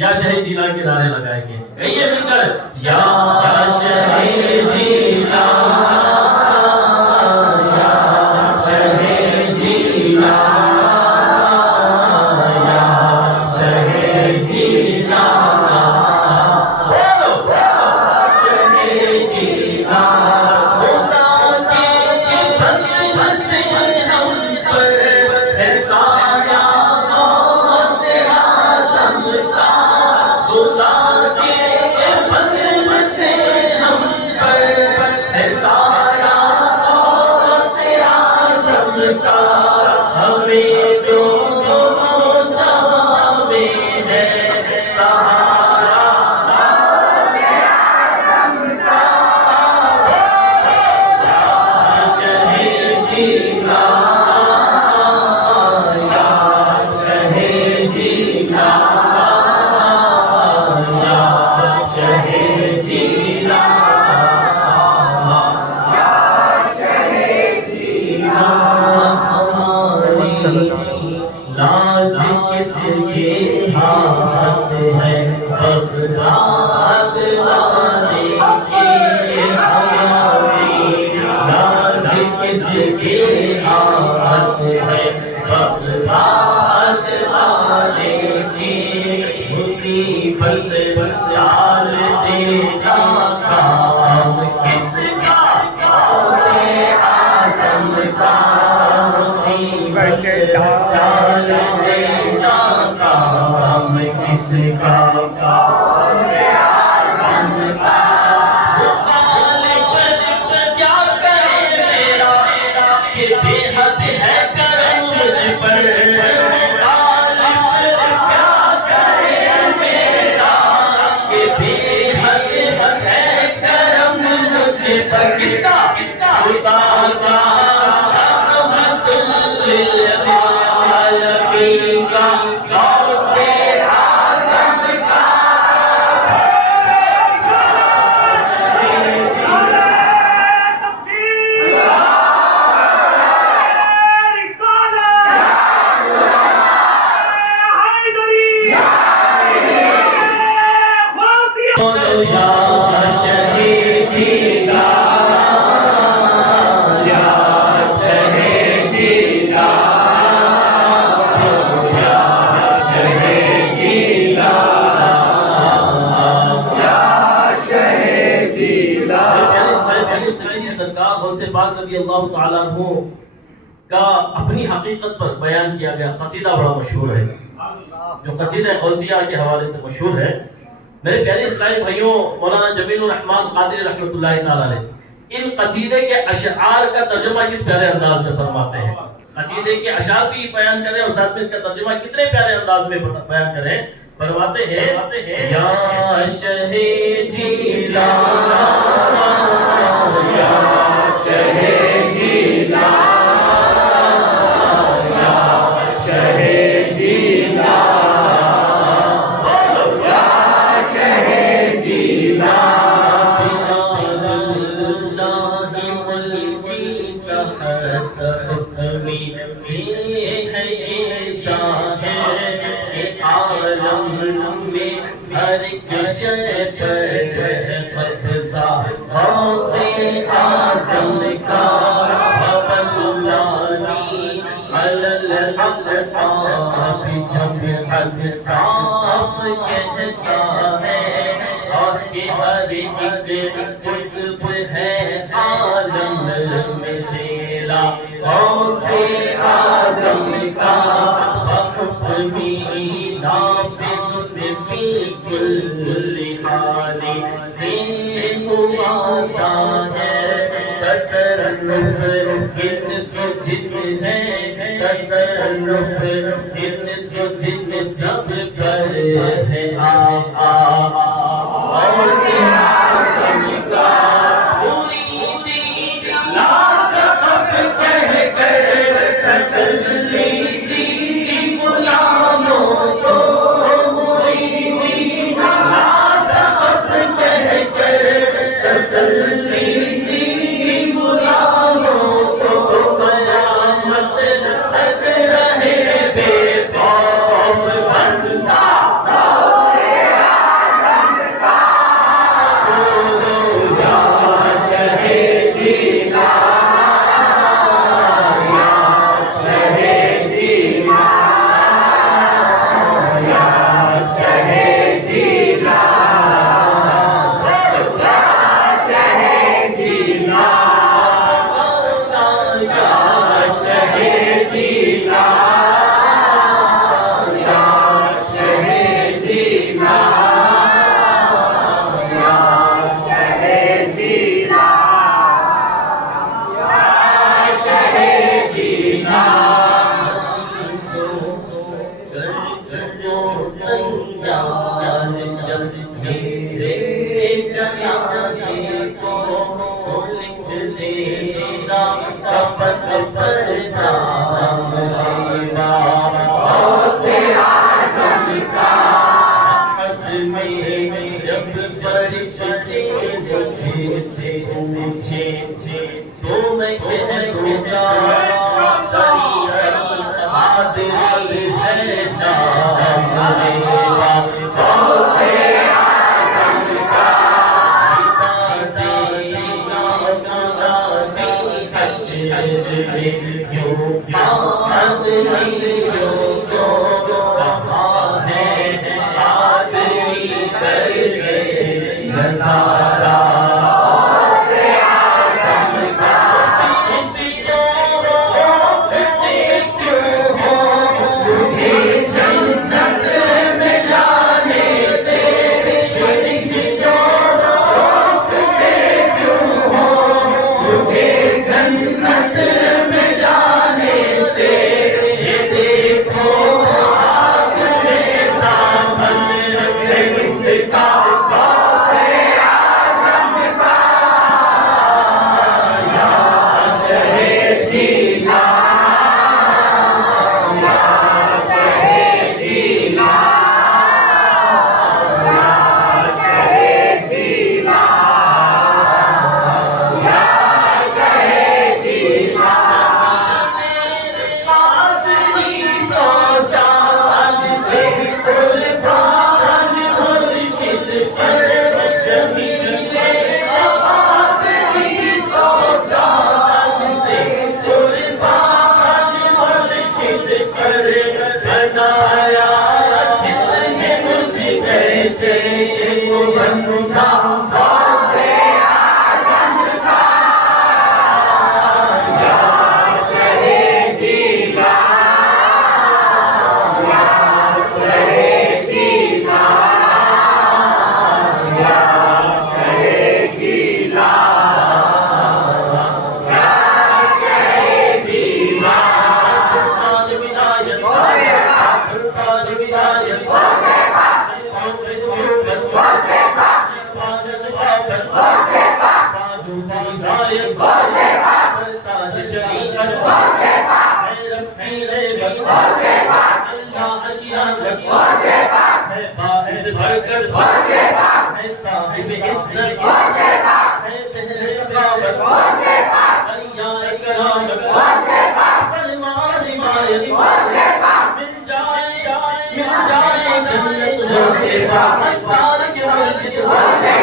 یا شہید جینا کے نعرے لگائیں گے. کہیے مل کر یا شہید جینا یا شہید جینا یا شہید جینا بولو شہید جینا خدا کے فضل سے ہم پر ہے سایہ غوث اعظم کا. خدا کے فضل سے ہم پر ہے سایہ غوث اعظم کا. ہمیں دونوں جہاں میں ہے سہارا غوث اعظم کا. یا شہید جینا یا شہید جینا یا شہید جینا یا شہید جینا. ہماری لاج کس کے ہاتھ ہے بغداد والے کی. ہماری لاج کس کے ہاتھ ہے بغداد والے کی. مصیبت ڈال دینا کام کس کا غوث اعظم کا. مصیبت ڈال دینا کام کس کا غوث اعظم کا. مخالفت کیا کرے میرا کہ بے حد ہے کرم مجھ پر. مخالفت کیا کرے میرا کہ بے حد ہے کرم مجھ پر. کس کا خدا کا رحمت للعالمین کا غوث اعظم کا. بولو یا شہید جینا یا شہید جینا یا شہید جینا یا شہید جینا. سرکار غوث پاک رضی اللہ تعالیٰ عنہ کا اپنی حقیقت پر بیان کیا گیا قصیدہ بڑا مشہور ہے جو قصیدہ غوثیہ کے حوالے سے مشہور ہے. میرے پیارے اسلامی بھائیوں، مولانا جمیل الرحمان قادری رحمۃ اللہ تعالیٰ علیہ ان قصیدے کے اشعار کا ترجمہ کس پیارے انداز میں فرماتے ہیں. قصیدے کے اشعار بھی بیان کریں اور ساتھ میں اس کا ترجمہ کتنے پیارے انداز میں بیان کریں. فرماتے ہیں یا شہید جینا یا شہید جینا یا شہید جینا یا شہید جینا. بلال اللہ ملکی تحت حکمی سے ہے یہ ظاہر کہ عالم میں ہر ایک شے پر ہے قبضہ غوث اعظم کا. وبلانی علی الاقطاب جب حق صاف کہتا ہے اور کہ ہر ایک قطب ہے عالم میں چیلا غوث اعظم کا. فحکمی نافذ فی کل حال سے ہوا ظاہر. تصرف انس و جن ہے تصرف انس و جن سب پر ہے آقا غوث اعظم کا. مریدی لا تخف کہہ کر تسلی دی غلاموں کو. مریدی لا تخف کہہ کر تسلی دی غلاموں کو. قیامت تک رہے جنازے کو لکھ دینا کفن پر نام لینا غوث اعظم کا خط میں جب فرشتے مجھ سے پوچھے تو میں کہہ دوں گا قادری ہے نام لینا غوث اعظم کا حشر میں یوں آمد یوں تو کہاں ہے قادری کر لے نظارہ What's